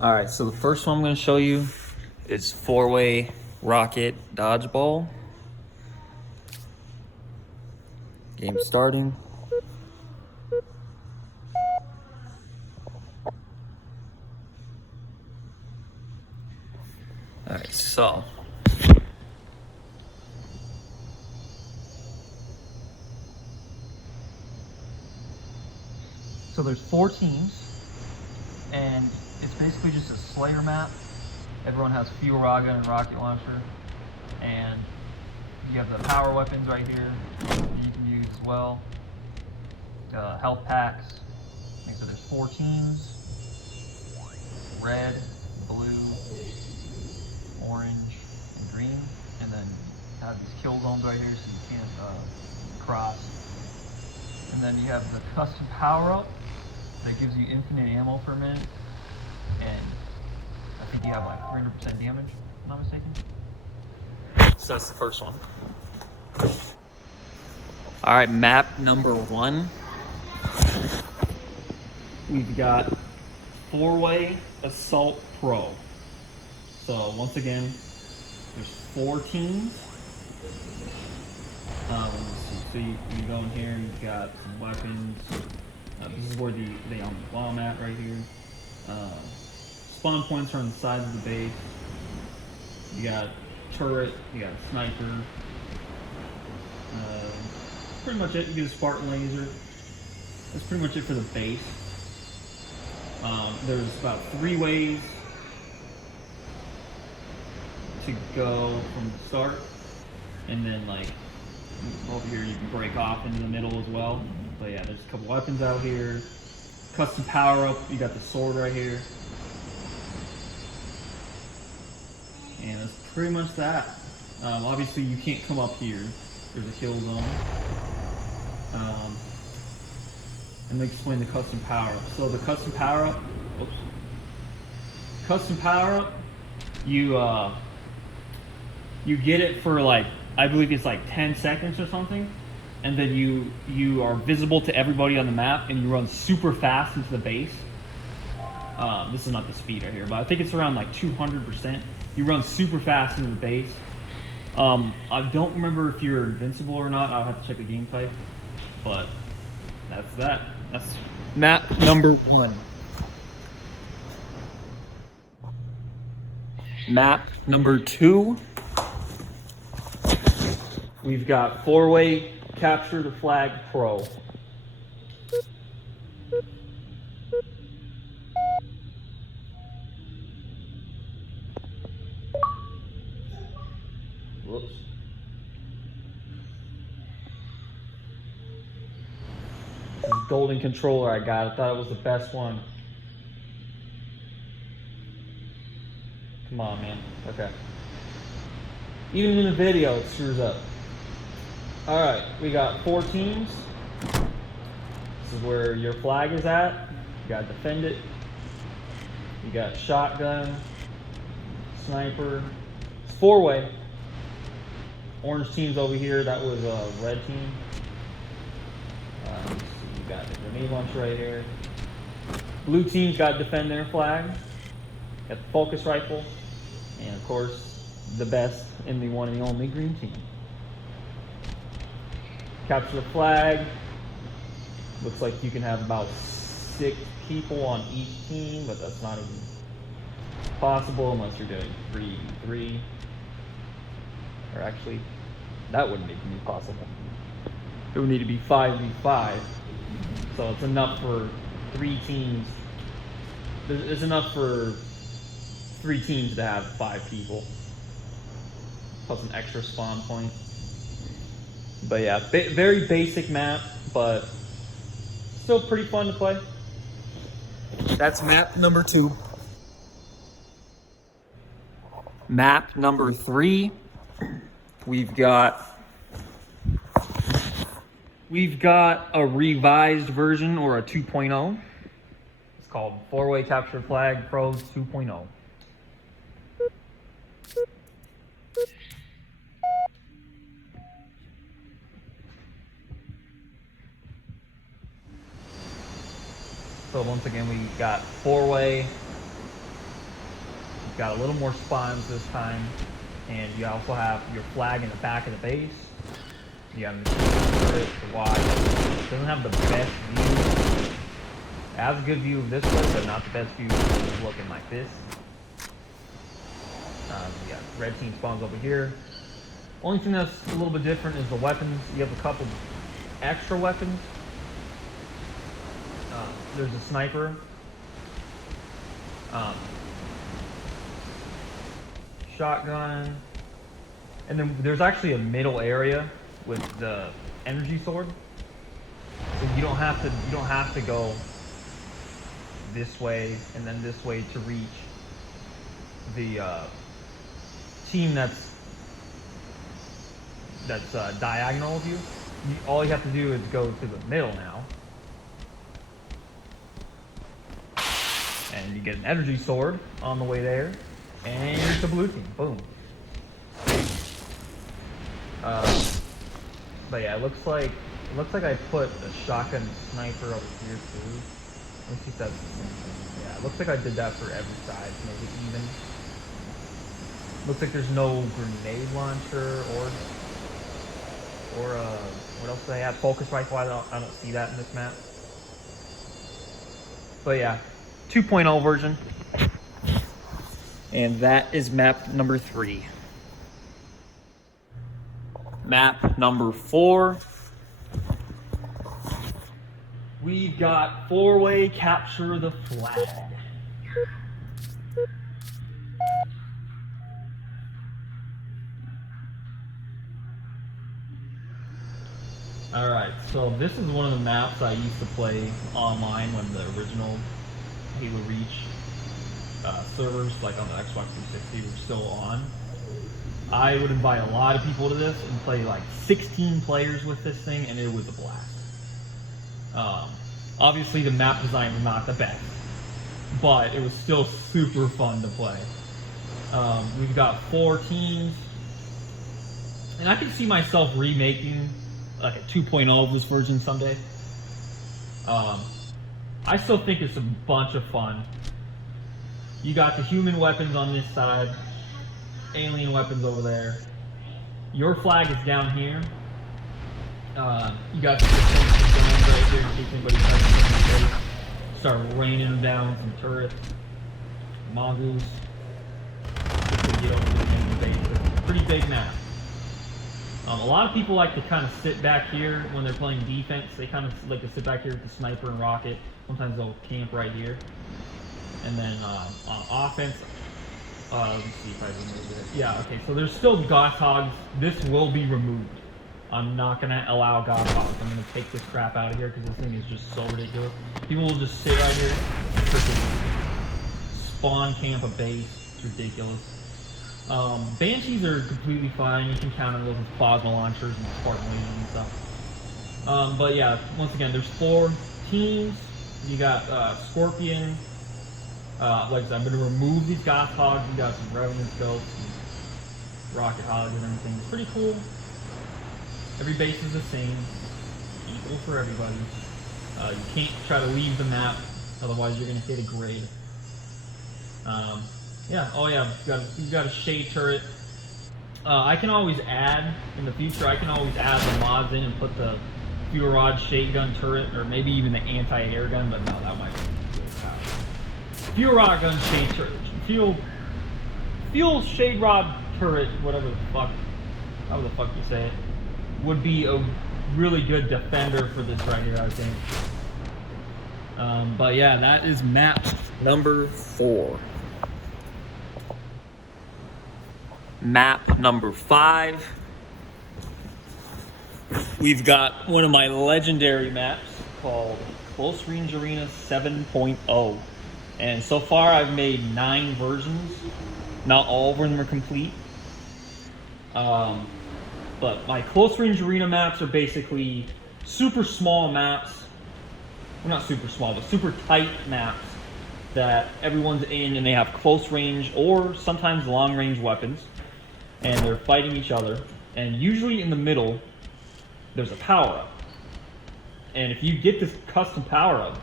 All right, so the first one I'm going to show you is four-way rocket dodgeball. Game starting. All right, so there's 4 teams, and it's basically just a Slayer map. Everyone has fuel rod gun and rocket launcher, and you have the power weapons right here that you can use as well. Health packs. Like, so there's 4 teams: red, blue, orange, and green. And then you have these kill zones right here, so you can't cross. And then you have the custom power up that gives you infinite ammo per minute, and I think you have like 300% damage, if I'm not mistaken. So that's the first one. All right, map number 1. We've got 4-way Assault Pro. So once again, there's 4 teams. Let's see. So you go in here, you've got some weapons. This is where they own the bomb at right here. Spawn points are on the sides of the base. You got turret, you got a sniper. Pretty much it. You get a Spartan laser. That's pretty much it for the base. There's about 3 ways to go from the start, and then like over here you can break off into the middle as well. But yeah, there's a couple weapons out here. Custom power up, you got the sword right here. And that's pretty much that. Obviously you can't come up here. There's a kill zone. And let me explain the custom power up. So the custom power up, you get it for like, I believe it's like 10 seconds or something, and then you are visible to everybody on the map, and you run super fast into the base. This is not the speed right here, but I think it's around like 200%. You run super fast into the base. I don't remember if you're invincible or not. I'll have to check the game type, but that's that. That's map number 1. Map number 2. We've got 4-way Capture the Flag Pro. Whoops. This is golden controller I got. I thought it was the best one. Come on, man. Okay. Even in the video, it screws up. Alright, we got 4 teams. This is where your flag is at. You gotta defend it. You got shotgun, sniper. It's 4-way. Orange team's over here. That was a red team. Let's see, you got the grenade launcher right here. Blue team's got to defend their flag. Got the focus rifle. And of course, the best and the one and the only green team. Capture the flag. Looks like you can have about 6 people on each team, but that's not even possible unless you're doing 3v3. Or actually, that wouldn't even be possible. It would need to be 5v5. So it's enough for 3 teams. It's enough for 3 teams to have 5 people. Plus an extra spawn point. But yeah, very basic map, but still pretty fun to play. That's map number 2. Map number 3. We've got a revised version, or a 2.0. It's called 4-way Capture Flag Pros 2.0. So once again, we got 4-way You've got a little more spawns this time, and you also have your flag in the back of the base. You have the wide. It doesn't have the best view. It has a good view of this way, but not the best view looking like this. You got red team spawns over here. Only thing that's a little bit different is the weapons. You have a couple extra weapons. There's a sniper. Shotgun. And then there's actually a middle area with the energy sword. So you don't have to go this way and then this way to reach the team that's diagonal of you. All you have to do is go to the middle now, and you get an energy sword on the way there, and it's the blue team. Boom. But yeah, it looks like I put a shotgun sniper over here too. Let me see if that's the same thing. Yeah, it looks like I did that for every side to make it even. Looks like there's no grenade launcher or what else do they have? Focus rifle. I don't see that in this map. But yeah, 2.0 version. And that is map number 3. Map number 4. We've got 4-way capture the flag. Alright, so this is one of the maps I used to play online when the original Halo Reach servers, like on the Xbox 360, were still on. I would invite a lot of people to this and play like 16 players with this thing, and it was a blast. Obviously the map design was not the best, but it was still super fun to play. We've got 4 teams, and I can see myself remaking like a 2.0 of this version someday. I still think it's a bunch of fun. You got the human weapons on this side, alien weapons over there. Your flag is down here. You got the guns right here in case anybody tries to get in the face. Start raining them down some turrets, mongoose. Just to get over to the end of the base. It's a pretty big map. A lot of people like to kind of sit back here when they're playing defense. They kind of like to sit back here with the sniper and rocket. Sometimes they'll camp right here. And then on offense, let me see if I remove it. Yeah, okay, so there's still gauss hogs. This will be removed. I'm not going to allow gauss hogs. I'm going to take this crap out of here because this thing is just so ridiculous. People will just sit right here and freaking spawn camp a base. It's ridiculous. Banshees are completely fine. You can counter those with plasma launchers and Spartan and stuff. But yeah, once again, there's 4 teams. You got Scorpion. Like I said, I'm going to remove these gauss hogs. You got some Revenant Scopes, and rocket hogs and everything. It's pretty cool. Every base is the same, equal for everybody. You can't try to leave the map, otherwise you're going to hit a grade. Yeah, oh yeah, you've got a shade turret. I can always add, in the future, I can always add the mods in and put the fuel rod shade gun turret, or maybe even the anti-air gun, but no, that might be fuel rod gun shade turret. Fuel shade rod turret, whatever the fuck, however the fuck you say it, would be a really good defender for this right here, I think. But yeah, that is map number 4. Map number 5. We've got one of my legendary maps called Close Range Arena 7.0. And so far I've made 9 versions. Not all of them are complete. But my Close Range Arena maps are basically super small maps. Well, not super small, but super tight maps that everyone's in, and they have close range or sometimes long range weapons. And they're fighting each other, and usually in the middle there's a power-up, and if you get this custom power-up,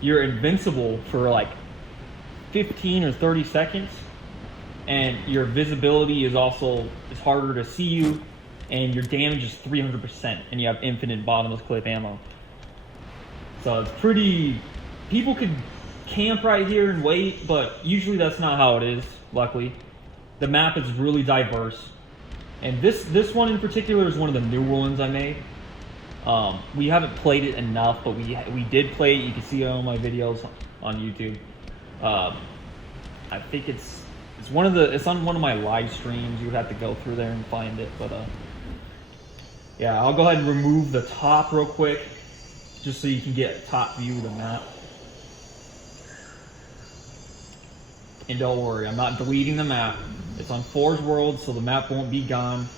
you're invincible for like 15 or 30 seconds, and your visibility is also harder to see you, and your damage is 300%, and you have infinite bottomless clip ammo. So it's pretty. People could camp right here and wait, but usually that's not how it is. Luckily, the map is really diverse, and this one in particular is one of the newer ones I made. We haven't played it enough, but we did play it. You can see it on my videos on YouTube. I think it's on one of my live streams. You would have to go through there and find it, but yeah, I'll go ahead and remove the top real quick, just so you can get a top view of the map. And don't worry, I'm not deleting the map. It's on Forge World, so the map won't be gone.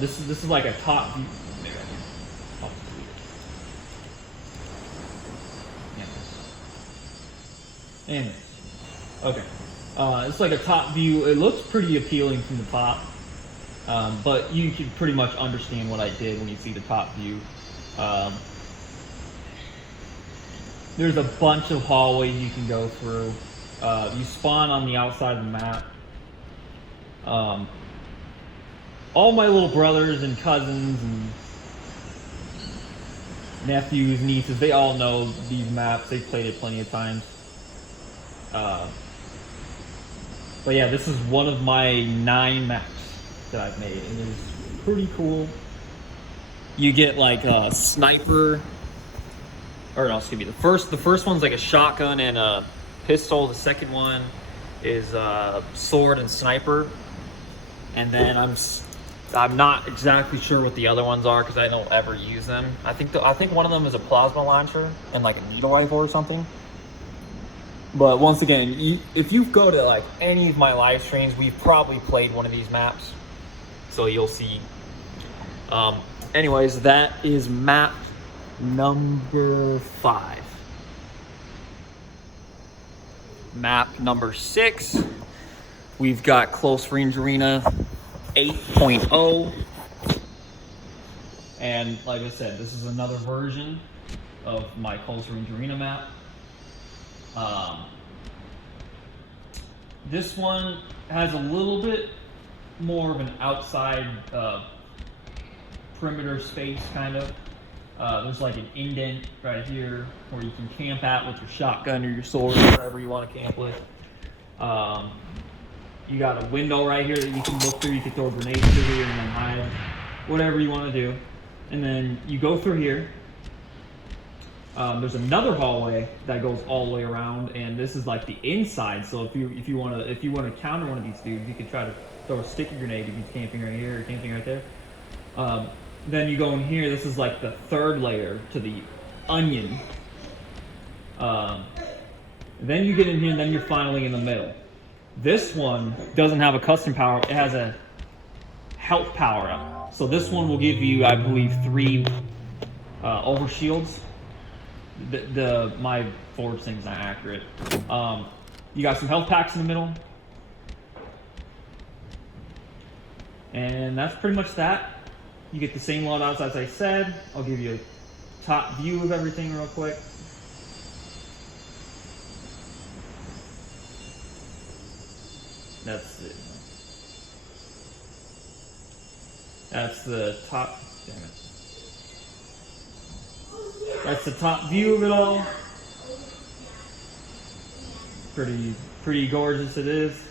This is like a top view. And okay, it's like a top view. It looks pretty appealing from the top, but you can pretty much understand what I did when you see the top view. There's a bunch of hallways you can go through. You spawn on the outside of the map. All my little brothers and cousins and nephews, nieces, they all know these maps. They've played it plenty of times. But yeah, this is one of my 9 maps that I've made, and it's pretty cool. You get like a sniper, or no, excuse me. The first one's like a shotgun and a pistol. The second one is sword and sniper, and then I'm not exactly sure what the other ones are because I don't ever use them. I think one of them is a plasma launcher and like a needle rifle or something. But once again, if you go to like any of my live streams, we've probably played one of these maps, so you'll see. Anyways, that is map number 5. Map number 6, we've got Close Range Arena 8.0. And like I said, this is another version of my Close Range Arena map. This one has a little bit more of an outside perimeter space, kind of. There's like an indent right here where you can camp at with your shotgun or your sword, or whatever you want to camp with. You got a window right here that you can look through. You can throw grenades through here and then hide, whatever you want to do. And then you go through here. There's another hallway that goes all the way around, and this is like the inside. So if you want to counter one of these dudes, you can try to throw a sticky grenade if he's camping right here or camping right there. Then you go in here. This is like the third layer to the onion. Then you get in here, and then you're finally in the middle. This one doesn't have a custom power. It has a health power up. So this one will give you, I believe, 3 overshields. My forward thing's not accurate. You got some health packs in the middle, and that's pretty much that. You get the same loadouts as I said. I'll give you a top view of everything real quick. That's it. That's the top. Damn it. That's the top view of it all. Pretty gorgeous it is.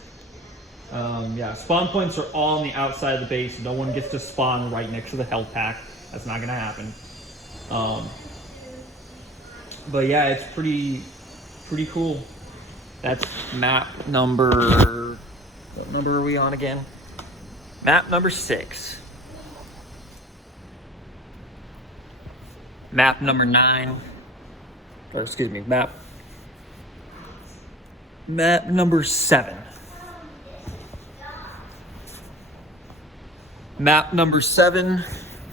Yeah, spawn points are all on the outside of the base. No one gets to spawn right next to the health pack. That's not gonna happen. But yeah, it's pretty cool. That's map number. What number are we on again? Map number 6. Map number 9. Or excuse me, map number 7. Map number 7.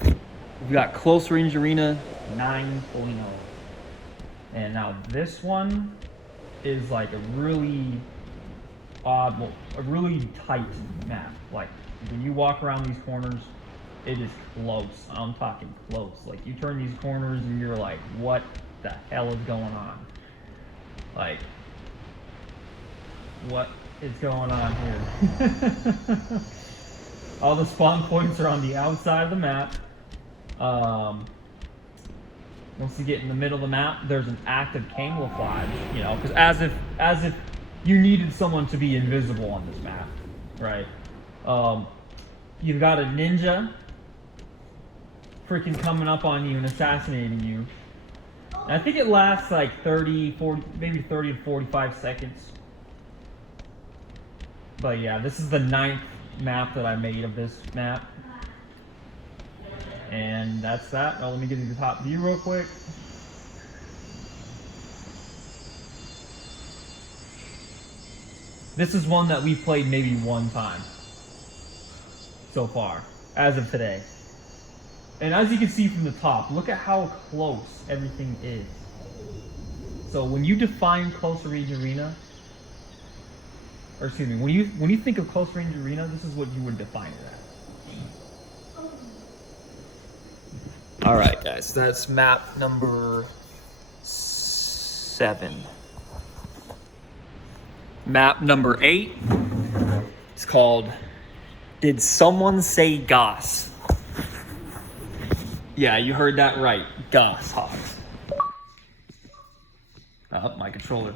We've got Close Range Arena 9.0. And now this one is like a really odd, a really tight map. Like when you walk around these corners, it is close. I'm talking close. Like you turn these corners and you're like, what the hell is going Like, what is going on here? All the spawn points are on the outside of the map. Once you get in the middle of the map, there's an active camouflage, you know, because as if you needed someone to be invisible on this map, right? You've got a ninja freaking coming up on you and assassinating you. And I think it lasts like 30, 40, maybe 30 to 45 seconds. But yeah, this is the 9th map that I made of this map. And that's that. Now let me get into the top view real quick. This is one that we've played maybe one time so far, as of today. And as you can see from the top, look at how close everything is. So when you define close range arena, or excuse me, when you think of close range arena, this is what you would define it as. All right, guys, that's map number 7. Map number 8 is called Did Someone Say Gauss? Yeah, you heard that right. Gauss hogs. Oh, my controller.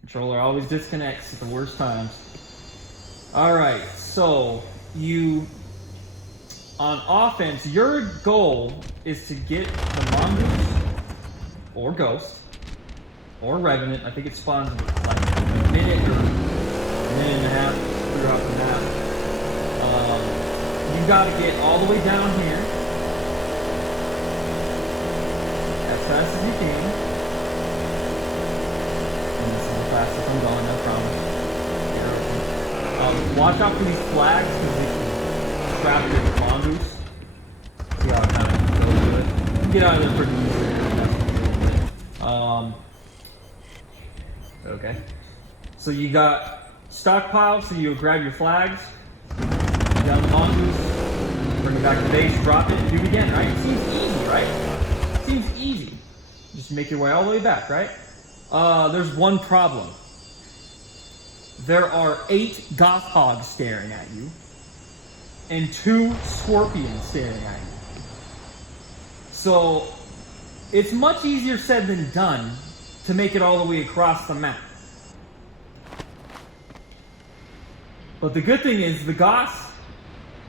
Controller always disconnects at the worst times. Alright, so on offense, your goal is to get the mongoose or ghost or revenant. I think it spawns like a minute or a minute and a half throughout the map. You got to get all the way down here as fast as you can. And this is the fastest I'm going, I promise. Watch out for these flags because they can trap your mongoose. See how it kind of goes with it. You can get out of there pretty easily. Okay. So you got stockpile, so you grab your flags, down the mongoose, bring it back to base, drop it, do it again, right? It seems easy, right? Seems easy. Just make your way all the way back, right? There's one problem. There are 8 goth hogs staring at you, and 2 scorpions staring at you. So, it's much easier said than done to make it all the way across the map. But the good thing is the gauss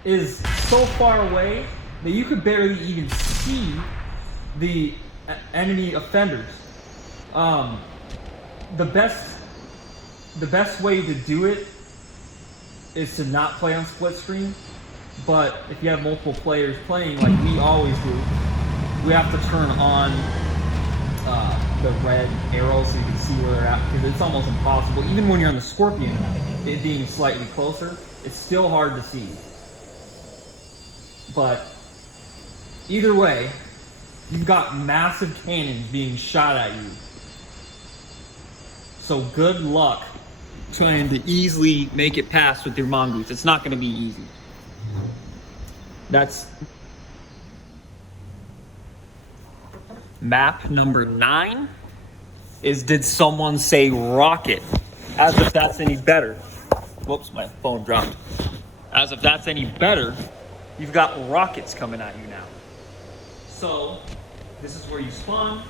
is so far away that you could barely even see the enemy offenders. The best way to do it is to not play on split screen, but if you have multiple players playing like we always do, we have to turn on the red arrow so you can see where they're at, because it's almost impossible. Even when you're on the scorpion, it being slightly closer, it's still hard to see. But either way, you've got massive cannons being shot at you. So good luck trying to easily make it past with your mongoose. It's not going to be easy. That's map number 9 is Did Someone Say Rocket? As if that's any better. Whoops, my phone dropped. As if that's any better, you've got rockets coming at you now. So, this is where you spawn.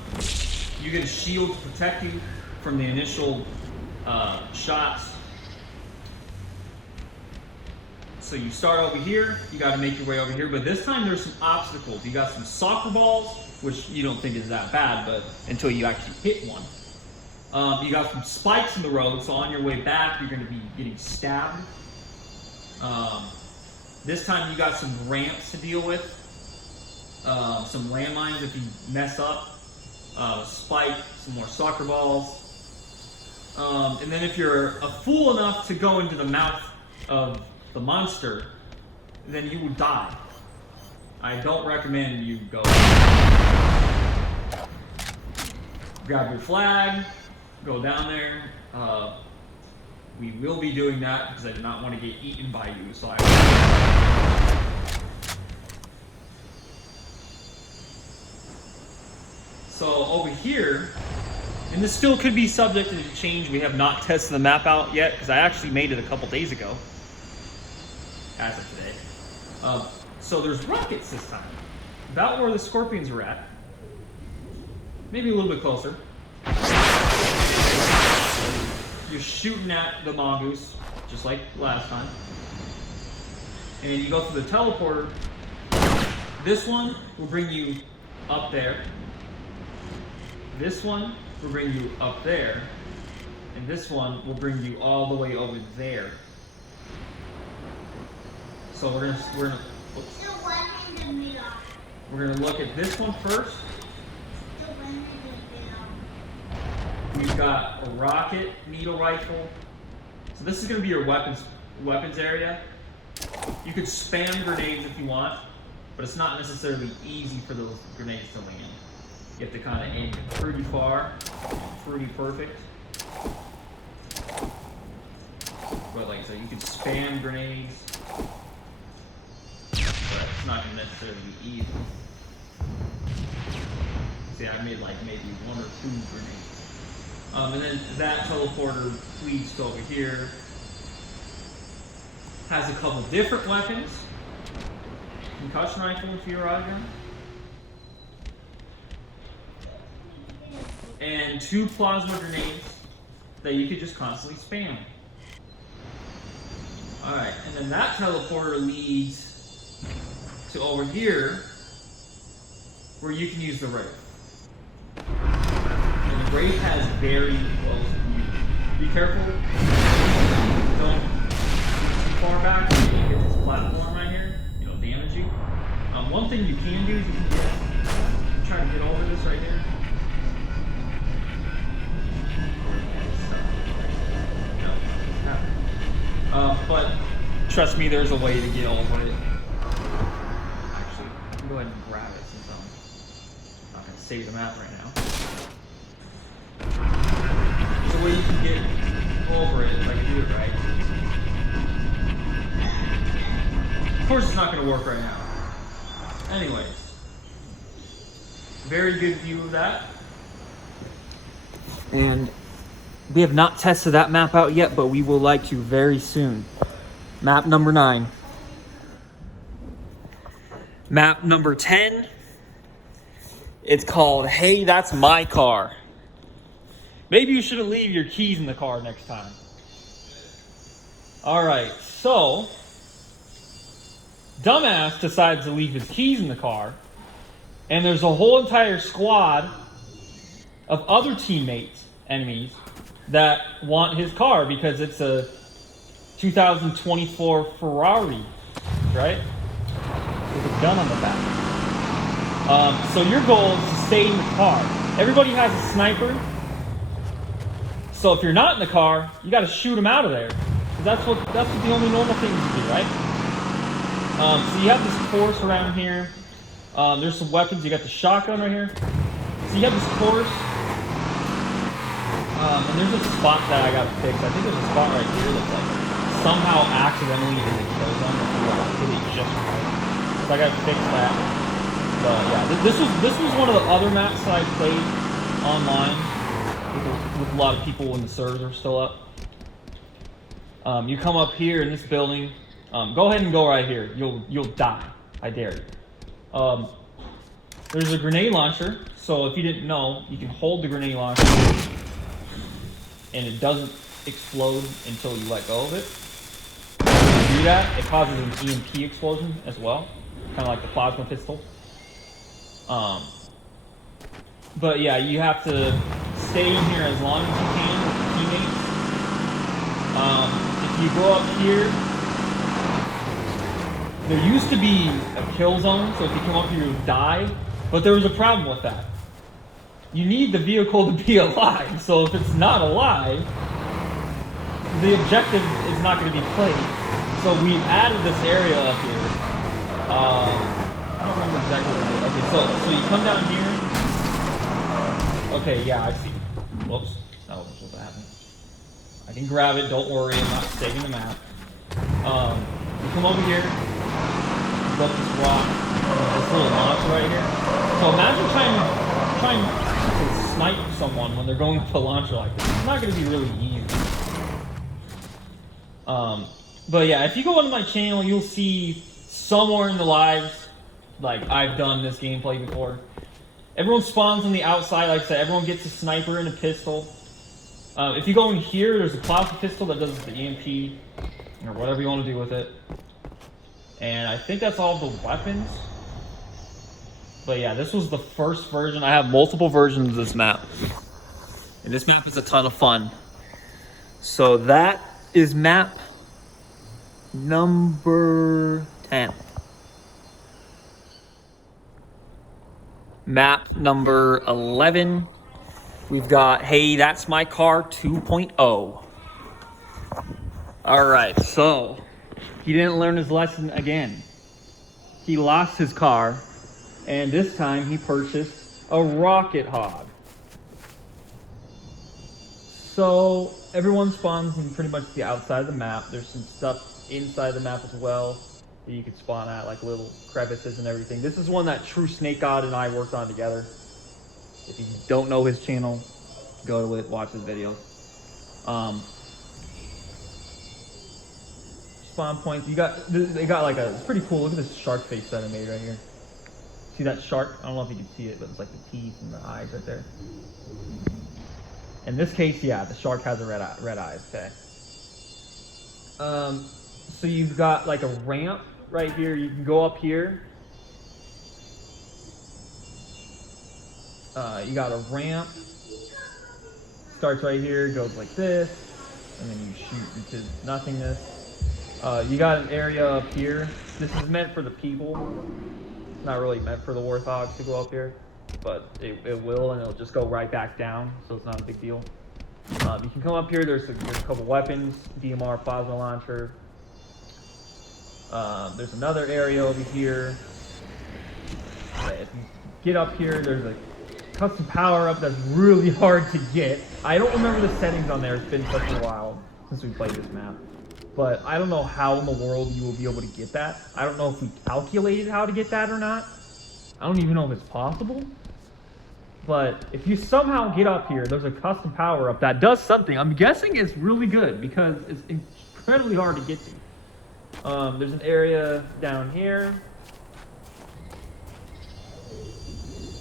You get a shield to protect you from the initial shots. So you start over here, you got to make your way over here, but this time there's some obstacles. You got some soccer balls, which you don't think is that bad, but until you actually hit one. You got some spikes in the road, so on your way back, you're going to be getting stabbed. This time you got some ramps to deal with, some landmines if you mess up, spike, some more soccer balls. And then if you're a fool enough to go into the mouth of the monster, then you would die. I don't recommend you go. Grab your flag, go down there. We will be doing that because I do not want to get eaten by you, so So over here, And this still could be subject to change. We have not tested the map out yet because I actually made it a couple days ago, as of today. So there's rockets this time, about where the Scorpions are at. Maybe a little bit closer. You're shooting at the mongoose, just like last time. And you go through the teleporter. This one will bring you up there. This one will bring you up there. And this one will bring you all the way over there. So we're gonna look at this one first. We've got a rocket needle rifle. So this is going to be your weapons area. You could spam grenades if you want, but it's not necessarily easy for those grenades to land. You have to kind of aim it pretty far, pretty perfect. But like I said, you can spam grenades, but it's not going to necessarily be easy. See, I made like maybe 1 or 2 grenades. And then that teleporter leads to over here. Has a couple different weapons. Concussion rifle if you're right gun. And 2 plasma grenades that you could just constantly spam. Alright, and then that teleporter leads to over here where you can use the Wraith. Wraith has very close view. Be careful. Don't too far back. You can get this platform right here. It'll damage you. One thing you can do is you can try to get over this right here. No. But trust me, there's a way to get over it. Actually, I can go ahead and grab it since I'm not going to save the map right now. The way you can get over it if I can do it right. Of course it's not going to work right now. Anyways. Very good view of that. And we have not tested that map out yet, but we will like to very soon. Map number 9. Map number 10. It's called Hey, That's My Car. Maybe you shouldn't leave your keys in the car next time. Alright, so Dumbass decides to leave his keys in the car, and there's a whole entire squad of other teammates, enemies, that want his car because it's a 2024 Ferrari, right? With a gun on the back. So your goal is to stay in the car. Everybody has a sniper. So if you're not in the car, you got to shoot them out of there. That's what the only normal thing to do, right? So you have this course around here. There's some weapons. You got the shotgun right here. So you have this course. And there's a spot that I got to fix. I think there's a spot right here that's like somehow accidentally in the kill zone. I hit it just right. So I got to fix that. But yeah, this was one of the other maps that I played online with a lot of people when the servers are still up. You come up here in this building. Go ahead and go right here. You'll die. I dare you. There's a grenade launcher. So if you didn't know, you can hold the grenade launcher and it doesn't explode until you let go of it. If you do that, it causes an EMP explosion as well, kind of like the plasma pistol. But yeah, you have to stay in here as long as you can with your teammates. If you go up here, there used to be a kill zone, so if you come up here, you die. But there was a problem with that. You need the vehicle to be alive, so if it's not alive, the objective is not going to be played. So we've added this area up here. I don't remember exactly what it is. Okay, so you come down here. Okay, yeah, I see. Whoops. That wasn't supposed to happen. I can grab it, don't worry, I'm not saving the map. You come over here, you go up this rock, this little monster right here. So imagine trying to snipe someone when they're going with a launcher like this. It's not going to be really easy. But yeah, if you go onto my channel, you'll see somewhere in the lives, like I've done this gameplay before. Everyone spawns on the outside, like I said, everyone gets a sniper and a pistol. If you go in here, there's a plasma pistol that does the EMP, or whatever you want to do with it. And I think that's all the weapons. But yeah, this was the first version. I have multiple versions of this map. And this map is a ton of fun. So that is map number 10. Map number 11. We've got Hey, That's My Car 2.0. All right, so he didn't learn his lesson again. He lost his car, and this time he purchased a rocket hog. So everyone spawns in pretty much the outside of the map. There's some stuff inside the map as well that you could spawn at, like little crevices and everything. This is one that True Snake God and I worked on together. If you don't know his channel, go to it, watch his video. Spawn points. They got like it's pretty cool. Look at this shark face that I made right here. See that shark? I don't know if you can see it, but it's like the teeth and the eyes right there. In this case, yeah, the shark has a red eyes. Okay. So you've got like a ramp right here. You can go up here. You got a ramp. Starts right here, goes like this, and then you shoot into nothingness. You got an area up here. This is meant for the people. It's not really meant for the warthogs to go up here, but it will, and it'll just go right back down, so it's not a big deal. You can come up here. There's a couple weapons, DMR, plasma launcher. There's another area over here. If you get up here, there's a custom power up that's really hard to get. I don't remember the settings on there. It's been such a while since we played this map. But I don't know how in the world you will be able to get that. I don't know if we calculated how to get that or not. I don't even know if it's possible. But if you somehow get up here, there's a custom power up that does something. I'm guessing it's really good because it's incredibly hard to get to. There's an area down here.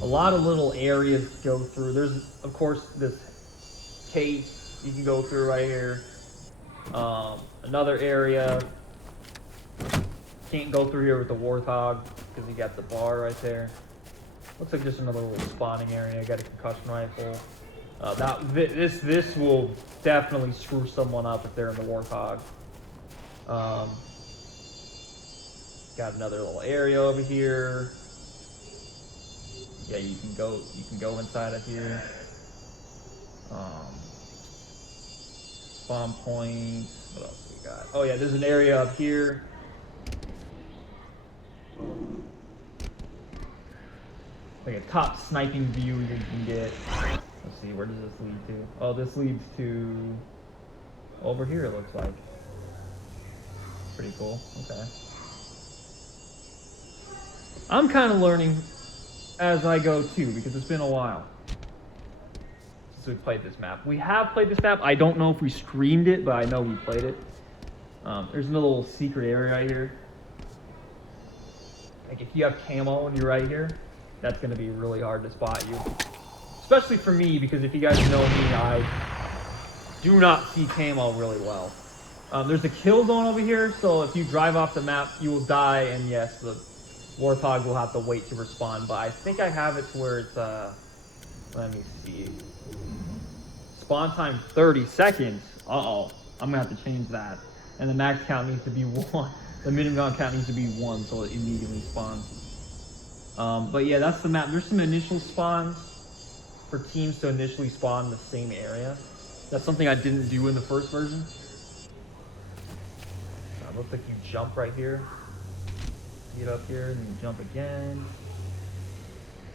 A lot of little areas to go through. There's, of course, this cave you can go through right here. Another area. Can't go through here with the warthog because you got the bar right there. Looks like just another little spawning area. I got a concussion rifle. This will definitely screw someone up if they're in the warthog. Got another little area over here. Yeah, you can go inside of here. Spawn point. What else we got? Oh yeah, there's an area up here. Like a top sniping view you can get. Let's see, where does this lead to? Oh, this leads to over here, it looks like. Pretty cool. Okay. I'm kind of learning as I go too, because it's been a while since we played this map. We have played this map. I don't know if we streamed it, but I know we played it. There's another little secret area right here. Like if you have camo and you're right here, that's going to be really hard to spot you. Especially for me, because if you guys know me, I do not see camo really well. There's a kill zone over here, so if you drive off the map, you will die, and yes, the warthog will have to wait to respawn, but I think I have it to where it's, let me see. Spawn time 30 seconds. Uh-oh. I'm going to have to change that. And the max count needs to be 1. The minimum count needs to be 1, so it immediately spawns. But yeah, that's the map. There's some initial spawns for teams to initially spawn in the same area. That's something I didn't do in the first version. It looks like you jump right here. Get up here and you jump again.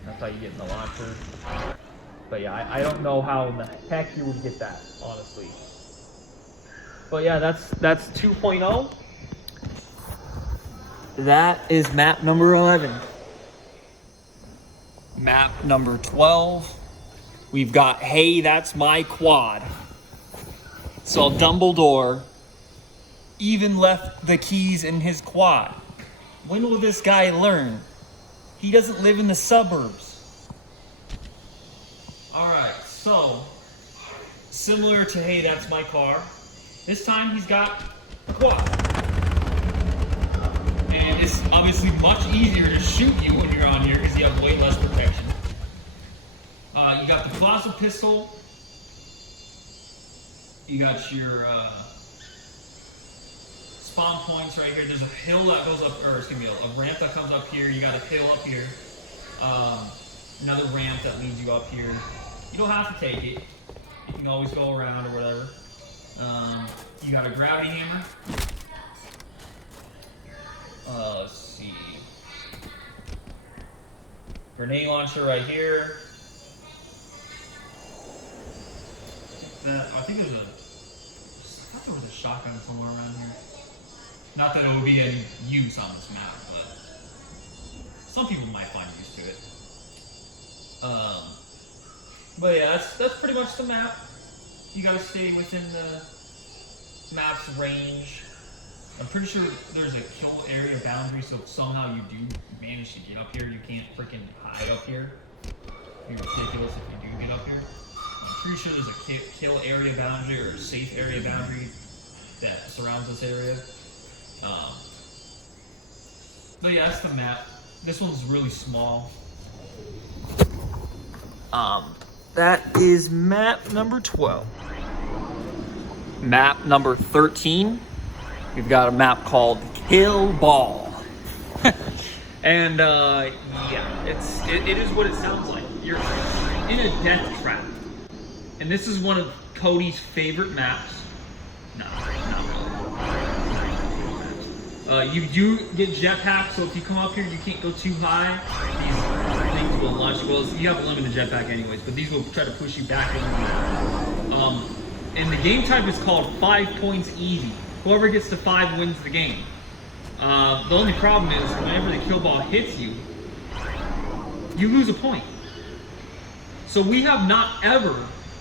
That's how you get in the launcher. But yeah, I don't know how in the heck you would get that, honestly. But yeah, that's 2.0. That is map number 11. Map number 12 We've got, hey, that's my quad. So Dumbledore even left the keys in his quad. When will this guy learn? He doesn't live in the suburbs. All right, so similar to, hey, that's my car. This time he's got a quad. And it's obviously much easier to shoot you when you're on here because you have way less protection. You got the Plaza pistol. You got your spawn points right here. There's a hill that goes up, or it's gonna be a ramp that comes up here. You got a hill up here. Another ramp that leads you up here. You don't have to take it. You can always go around or whatever. You got a gravity hammer. Let's see. Grenade launcher right here. I think I thought there was a shotgun somewhere around here. Not that it would be any use on this map, but some people might find use to it. But yeah, that's pretty much the map. You gotta stay within the map's range. I'm pretty sure there's a kill area boundary, so if somehow you do manage to get up here, you can't freaking hide up here. It'd be ridiculous if you do get up here. I'm pretty sure there's a kill area boundary or a safe area boundary that surrounds this area. But yeah, that's the map. This one's really small. That is map number 12. Map number 13. We've got a map called Kill Ball. And yeah, it is what it sounds like. You're in a death trap. And this is one of Cody's favorite maps. No, you do get jetpack, so if you come up here, you can't go too high. These things will launch. Well, you have a limited jetpack anyways, but these will try to push you back in. And the game type is called 5 points easy. Whoever gets to 5 wins the game. The only problem is whenever the kill ball hits you, you lose a point. So we have not ever,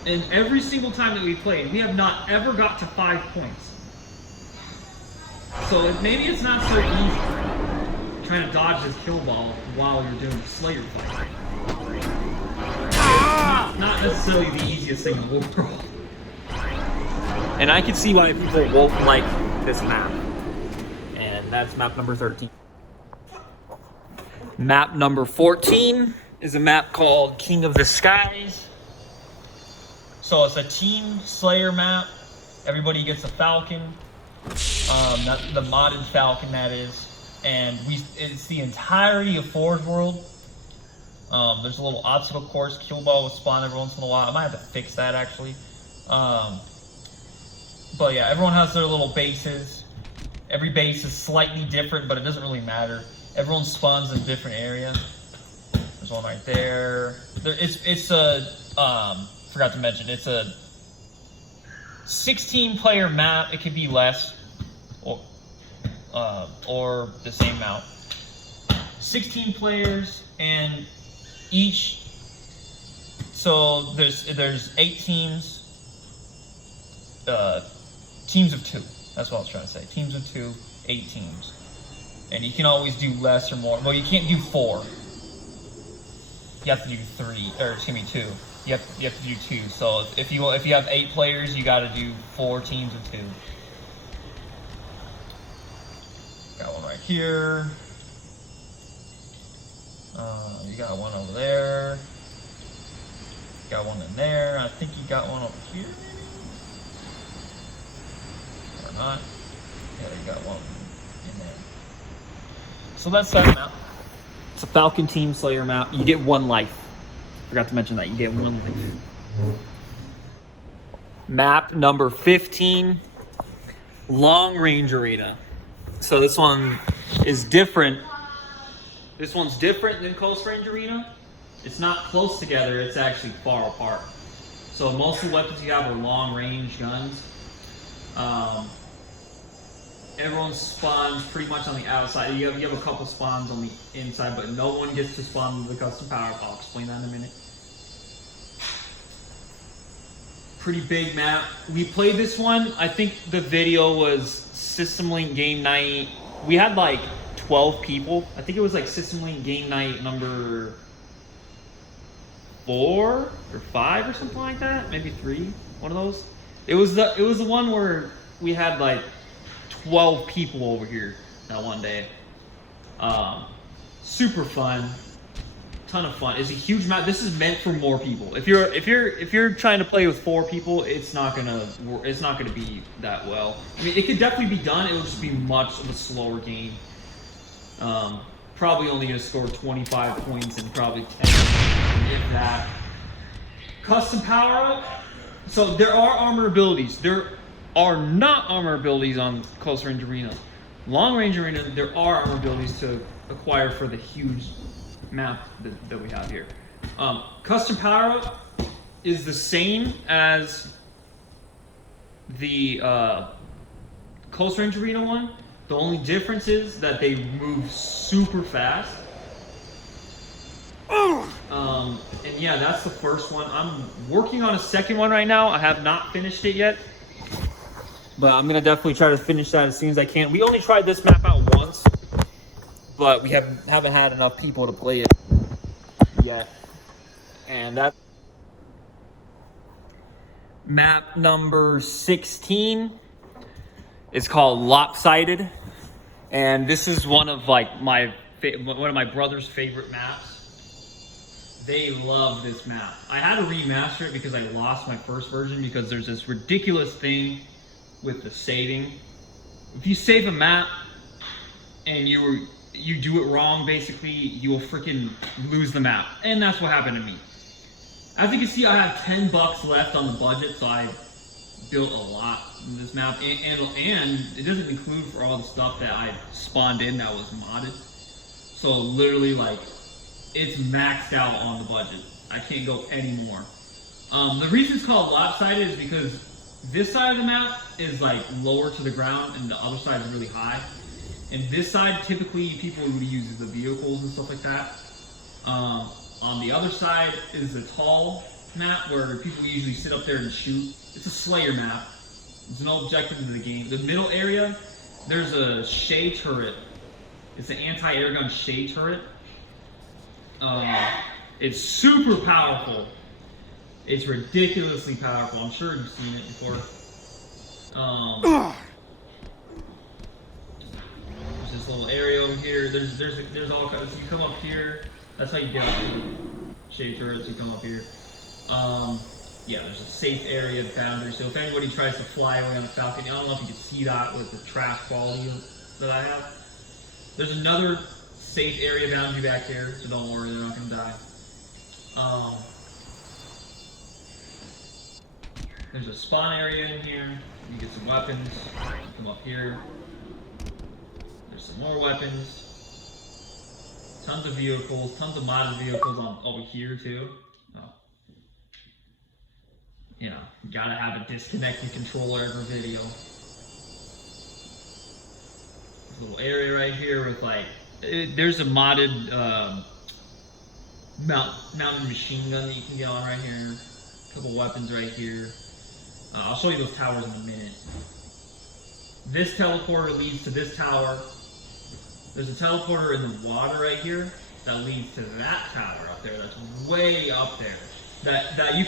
in every single time that we played, we have not ever got to 5 points. So maybe it's not so easy trying to dodge this kill ball while you're doing a Slayer fight. It's not necessarily the easiest thing in the world. And I can see why people won't like this map. And that's map number 13. Map number 14 is a map called King of the Skies. So it's a team Slayer map. Everybody gets a Falcon. The modded Falcon, that is. And it's the entirety of Forge World. There's a little obstacle course. Kill ball will spawn every once in a while. I might have to fix that actually. But yeah, everyone has their little bases. Every base is slightly different, but it doesn't really matter. Everyone spawns in different areas. There's one right there. It's a forgot to mention, it's a 16-player map. It could be less or the same amount. 16 players, and each. So there's 8 teams. Teams of 2. That's what I was trying to say. Teams of 2, 8 teams, and you can always do less or more. Well, you can't do 4. You have to do 3, or excuse me, 2. You have to do 2. So if you have 8 players, you got to do 4 teams of 2. Got one right here. You got one over there. Got one in there. I think you got one over here. Or not. Yeah, you got one in there. So that's that map. It's a Falcon Team Slayer map. You get 1 life. Forgot to mention that. You get 1 life. Map number 15. Long Range Arena. So this one is different. This one's different than Close Range Arena. It's not close together. It's actually far apart. So most of the weapons you have are long range guns. Everyone spawns pretty much on the outside. You have a couple spawns on the inside, but no one gets to spawn with the custom power. I'll explain that in a minute. Pretty big map. We played this one. I think the video was System Link game night. We had like 12 people. I think it was like System Link game night number 4 or 5 or something like that. Maybe 3. One of those. It was the one where we had like 12 people over here that one day. Super fun. Ton of fun. It's a huge map. This is meant for more people. If you're trying to play with 4 people, it's not gonna be that well. I mean, it could definitely be done. It will just be much of a slower game. Probably only gonna score 25 points and probably 10 if that. Custom power up. So there are armor abilities. There are not armor abilities on close range arena. Long range arena, there are armor abilities to acquire for the huge map that we have here. Custom power up is the same as the close range arena one. The only difference is that they move super fast. And yeah, that's the first one. I'm working on a second one right now. I have not finished it yet, but I'm gonna definitely try to finish that as soon as I can. We only tried this map out once, but we haven't had enough people to play it yet. And that map number 16 is called Lop Sided, and this is one of like one of my brother's favorite maps. They love this map. I had to remaster it because I lost my first version because there's this ridiculous thing with the saving. If you save a map and you do it wrong, basically, you will freaking lose the map. And that's what happened to me. As you can see, I have $10 left on the budget, so I built a lot in this map. And it doesn't include for all the stuff that I spawned in that was modded. So literally, like, it's maxed out on the budget. I can't go anymore. The reason it's called lopsided is because this side of the map is like lower to the ground and the other side is really high. And this side, typically people would use the vehicles and stuff like that. On the other side is the tall map where people usually sit up there and shoot. It's a Slayer map. There's no objective to the game. The middle area, there's a Shea turret. It's an anti-air gun Shea turret. It's super powerful. It's ridiculously powerful. I'm sure you've seen it before. There's this little area over here. There's all kinds. You come up here. That's how you get up to Shade turrets. You come up here. Yeah, there's a safe area boundary. So if anybody tries to fly away on the Falcon, I don't know if you can see that with the trash quality that I have. There's another safe area boundary back here, so don't worry, they're not gonna die. There's a spawn area in here. You get some weapons. Come up here. There's some more weapons. Tons of vehicles. Tons of modded vehicles on over here too. Oh. You know, you gotta have a disconnected controller every video. This little area right here with like, there's a modded mounted machine gun that you can get on right here. A couple weapons right here. I'll show you those towers in a minute. This teleporter leads to this tower. There's a teleporter in the water right here that leads to that tower up there. That's way up there. That you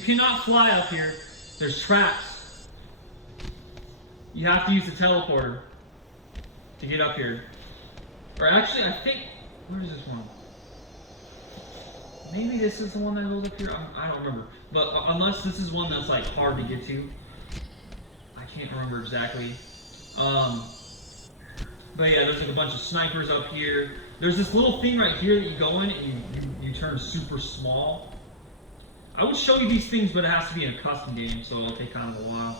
cannot fly up here. There's traps. You have to use the teleporter to get up here. Or actually, I think, where's this one? Maybe this is the one that goes up here. I don't remember. But unless this is one that's like hard to get to, I can't remember exactly. But yeah, there's like a bunch of snipers up here. There's this little thing right here that you go in and you turn super small. I would show you these things, but it has to be in a custom game, so it'll take kind of a while.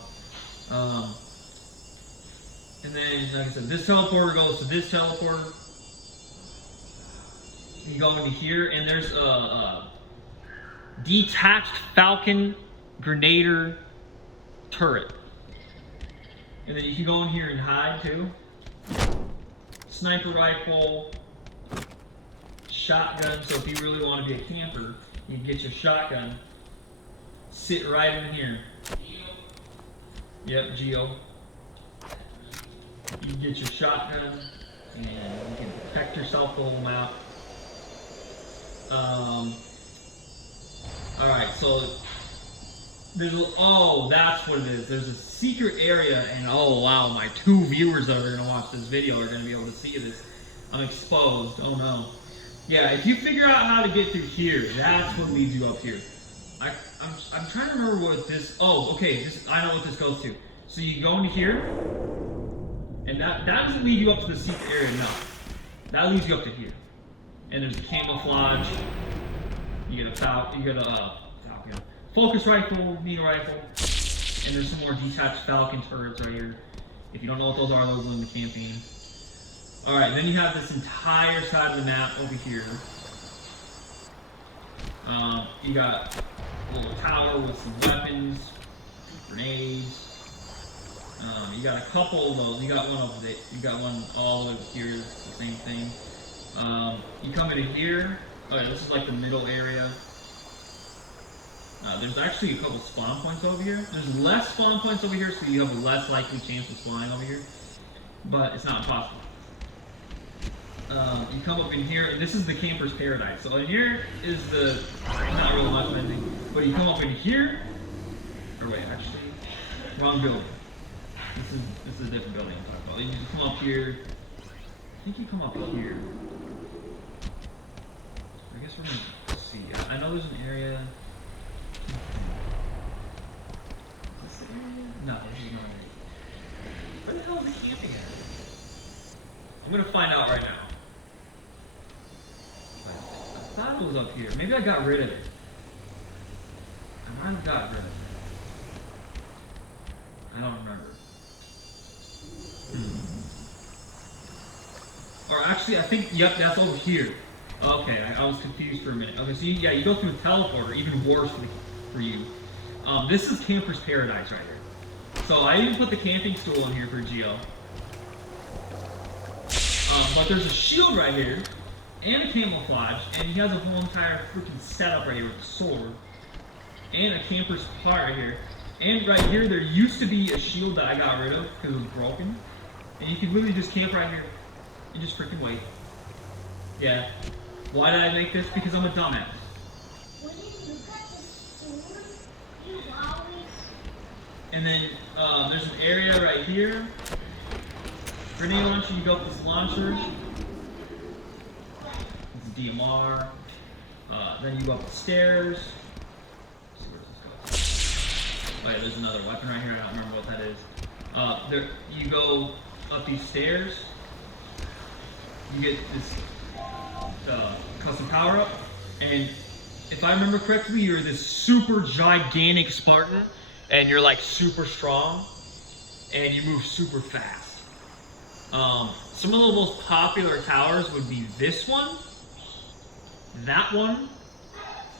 And then, like I said, this teleporter goes to this teleporter. You go into here, and there's a detached Falcon Grenader turret. And then you can go in here and hide too. Sniper rifle, shotgun. So if you really want to be a camper, you can get your shotgun. sit right in here. Yep, Geo. You can get your shotgun and you can protect yourself the whole map. Alright, so there's that's what it is. There's a secret area, and oh wow, my 2 viewers that are gonna watch this video are gonna be able to see this. I'm exposed. Oh no. Yeah, if you figure out how to get through here, that's what leads you up here. I'm trying to remember what this. Oh, okay. I know what this goes to. So you go into here, and that doesn't lead you up to the secret area. No, that leads you up to here. And there's a camouflage. You get a falcon, focus rifle, needle rifle, and there's some more detached falcon turrets right here. If you don't know what those are, those are in the campaign. All right, then you have this entire side of the map over here. You got a little tower with some weapons, grenades. You got a couple of those. You got one over there. You got one all the way over here. It's the same thing. You come into here. Okay, this is like the middle area. There's actually a couple spawn points over here. There's less spawn points over here, so you have a less likely chance of spawning over here. But it's not impossible. You come up in here, and this is the camper's paradise. So in here is not really much of anything, but you come up in here, or wait, actually, wrong building. This is a different building I'm talking about. You just come up here. I think you come up here. I guess we're gonna see. I know there's an area. Is this the area? No, this is not an area. Where the hell is the camping at? I'm gonna find out right now. I thought it was up here. Maybe I got rid of it. I might have got rid of it. I don't remember. Or actually, I think, yep, that's over here. Okay, I was confused for a minute. Okay, so you go through the teleporter, even worse for you. This is Camper's Paradise right here. So I even put the camping stool in here for Geo. But there's a shield right here, and a camouflage, and he has a whole entire freaking setup right here with a sword, and a camper's part right here. And right here, there used to be a shield that I got rid of because it was broken. And you can literally just camp right here and just freaking wait. Yeah. Why did I make this? Because I'm a dumbass. And then there's an area right here. Grenade launcher, you go up this launcher. It's a DMR. Then you go up the stairs. Let's see where does this go. Oh yeah, there's another weapon right here. I don't remember what that is. You go up these stairs. You get this custom power up, and if I remember correctly, you're this super gigantic Spartan, and you're like super strong, and you move super fast. Some of the most popular towers would be this one, that one,